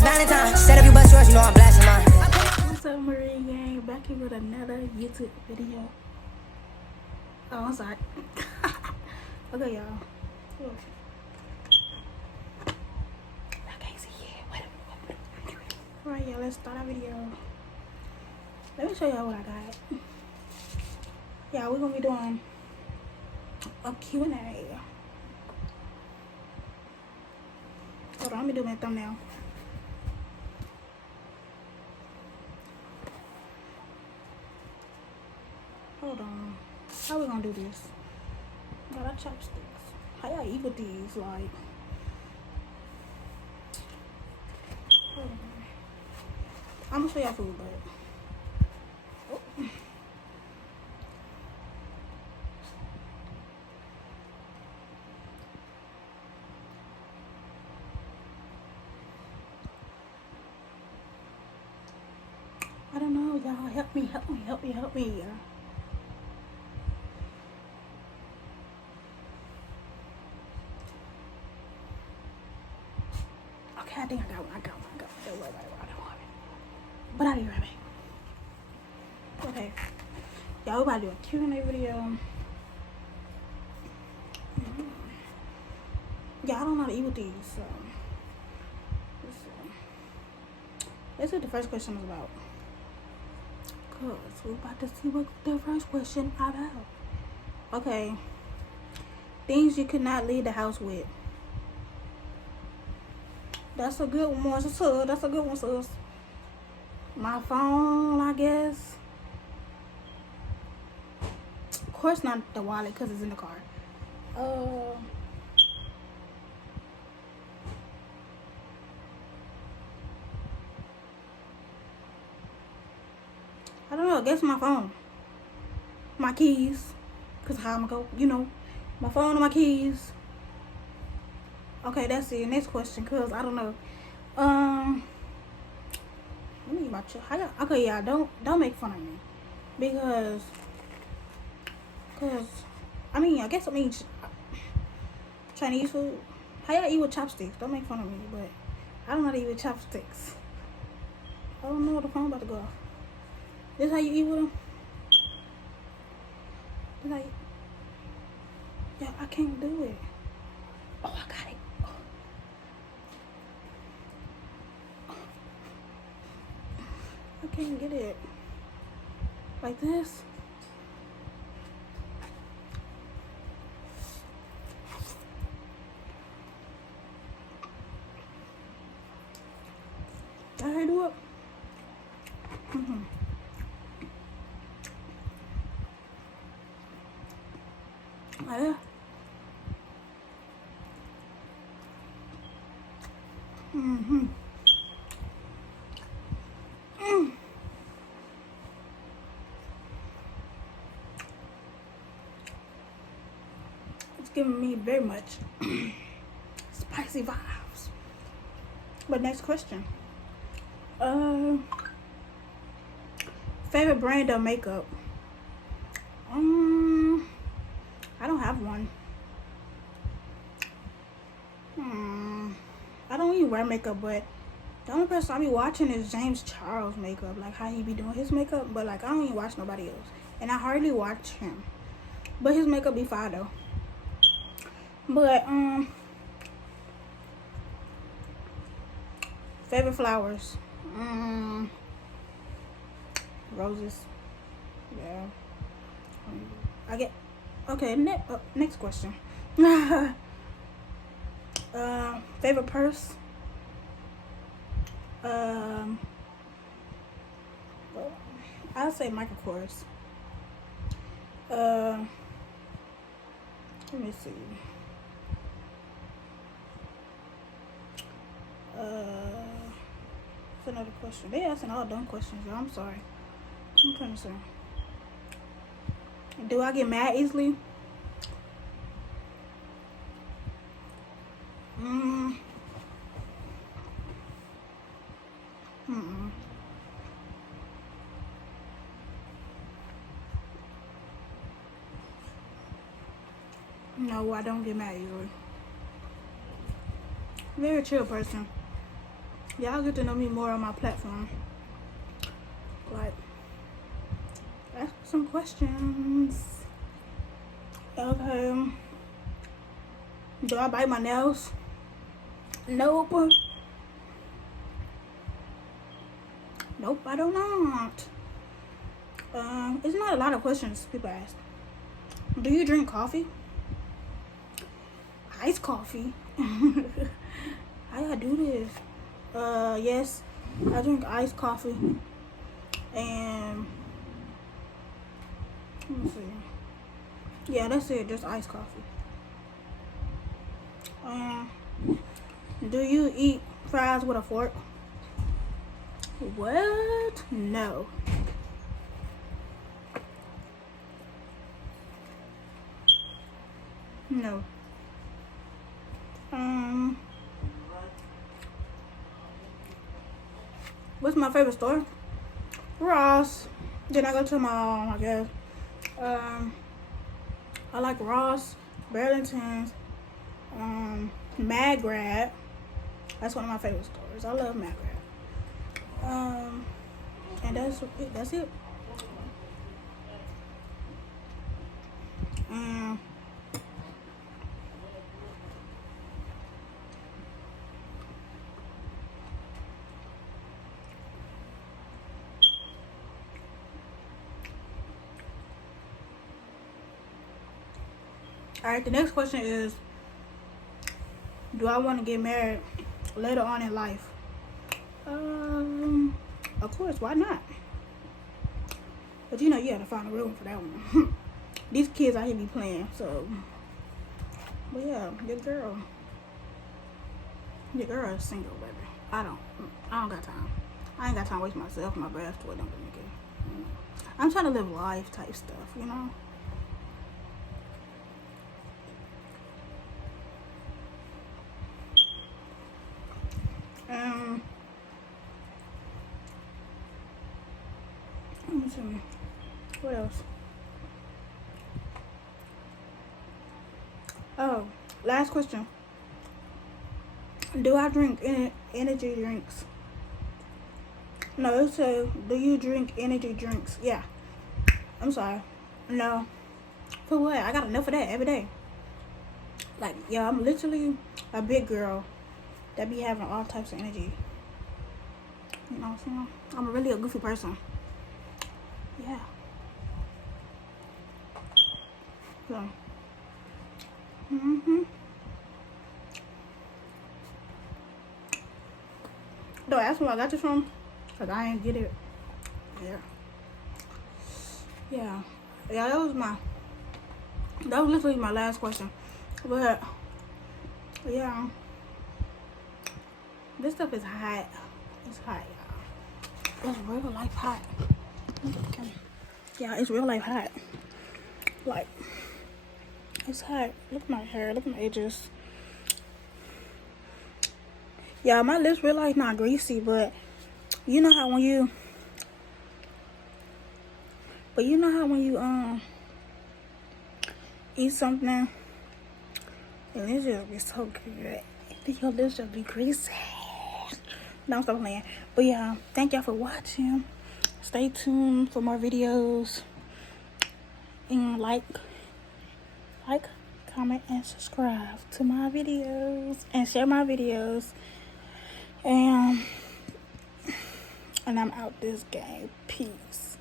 Christmas Valentine. Said if you bust yours, you know I'm blasting mine. What's up, Marine Gang? Back here with another YouTube video. Oh, I'm sorry. Okay, y'all. I can't see yet. Wait. Alright, y'all. Let's start our video. Let me show y'all what I got. Yeah, we're gonna be doing a Q&A. Hold on, let me do my thumbnail. Hold on. How we gonna do this? Got our chopsticks. How y'all eat with these? Like, hold on. I'm gonna show y'all food, but oh. I don't know, y'all. Help me. Okay, I think I got one. Don't worry about it. I don't want it. But I'll be right back. Okay. Y'all, we about to do a Q&A video. Yeah, I don't know how to eat with these, so let's see what the first question is about. Cause we're about to see what the first question about. Okay. Things you could not leave the house with. That's a good one, sis. That's a good one, sis. My phone, I guess. Of course not the wallet, because it's in the car. I don't know. I guess my phone. My keys. Because how I'm going to go, you know. My phone and my keys. Okay, that's it. Next question, because I don't know. Let me eat my chill. Okay, yeah, don't make fun of me. Because I mean, I guess I mean Chinese food. How y'all eat with chopsticks? Don't make fun of me, but I don't know how to eat with chopsticks. I don't know where the phone about to go off. This how you eat with them? This how you... Yeah, I can't do it. Oh, I got it. I can't get it. Like this. I do it. Yeah. It's giving me very much spicy vibes. But next question. Favorite brand of makeup? I don't have one. I don't even wear makeup, but the only person I be watching is James Charles makeup, like how he be doing his makeup. But like I don't even watch nobody else, and I hardly watch him. But his makeup be fire though. But favorite flowers? Roses. Yeah. I get. Okay. Next question. Favorite purse? I'll say Michael Kors. Let me see. That's another question. They asking all dumb questions, y'all. I'm sorry. I'm trying to say. Do I get mad easily? No, I don't get mad easily. Very chill person. y'all get to know me more on my platform. Like, ask some questions. Okay. Do I bite my nails? Nope. Nope, I do not. It's not a lot of questions people ask. Do you drink coffee? Iced coffee? How y'all do this? Yes, I drink iced coffee. And let me see. Yeah, that's it. Just iced coffee. Do you eat fries with a fork? What? No. No. What's my favorite store? Ross. Then I go to my I guess. I like Ross, Burlington's, Mad Grab. That's one of my favorite stores. I love Mad Grab. And that's it. That's it. All right, the next question is, do I want to get married later on in life? Of course, why not? But you know, you gotta find a real one for that one. These kids out here be playing, so. But yeah, your girl is single, baby. I don't got time. I ain't got time to waste myself, my breath to another nigga. I'm trying to live life type stuff, you know. Let me see. What else? Oh, last question. Do I drink energy drinks? No, it said, do you drink energy drinks? Yeah. I'm sorry. No. For what? I got enough of that every day. Like, yeah, I'm literally a big girl that be having all types of energy. You know what I'm saying? I'm really a goofy person. Yeah. So. Don't ask me where I got this from, cause I ain't get it. Yeah. Yeah. Yeah, that was literally my last question. But yeah. This stuff is hot. It's hot, y'all. It's real life hot. Okay. Yeah, it's real life hot. Like, it's hot. Look at my hair. Look at my edges. Yeah, my lips real life not greasy, but you know how when you eat something and it just be so good. Your lips just be greasy. Don't stop playing. But yeah, thank y'all for watching. Stay tuned for more videos. And like, comment, and subscribe to my videos. And share my videos. And I'm out this game. Peace.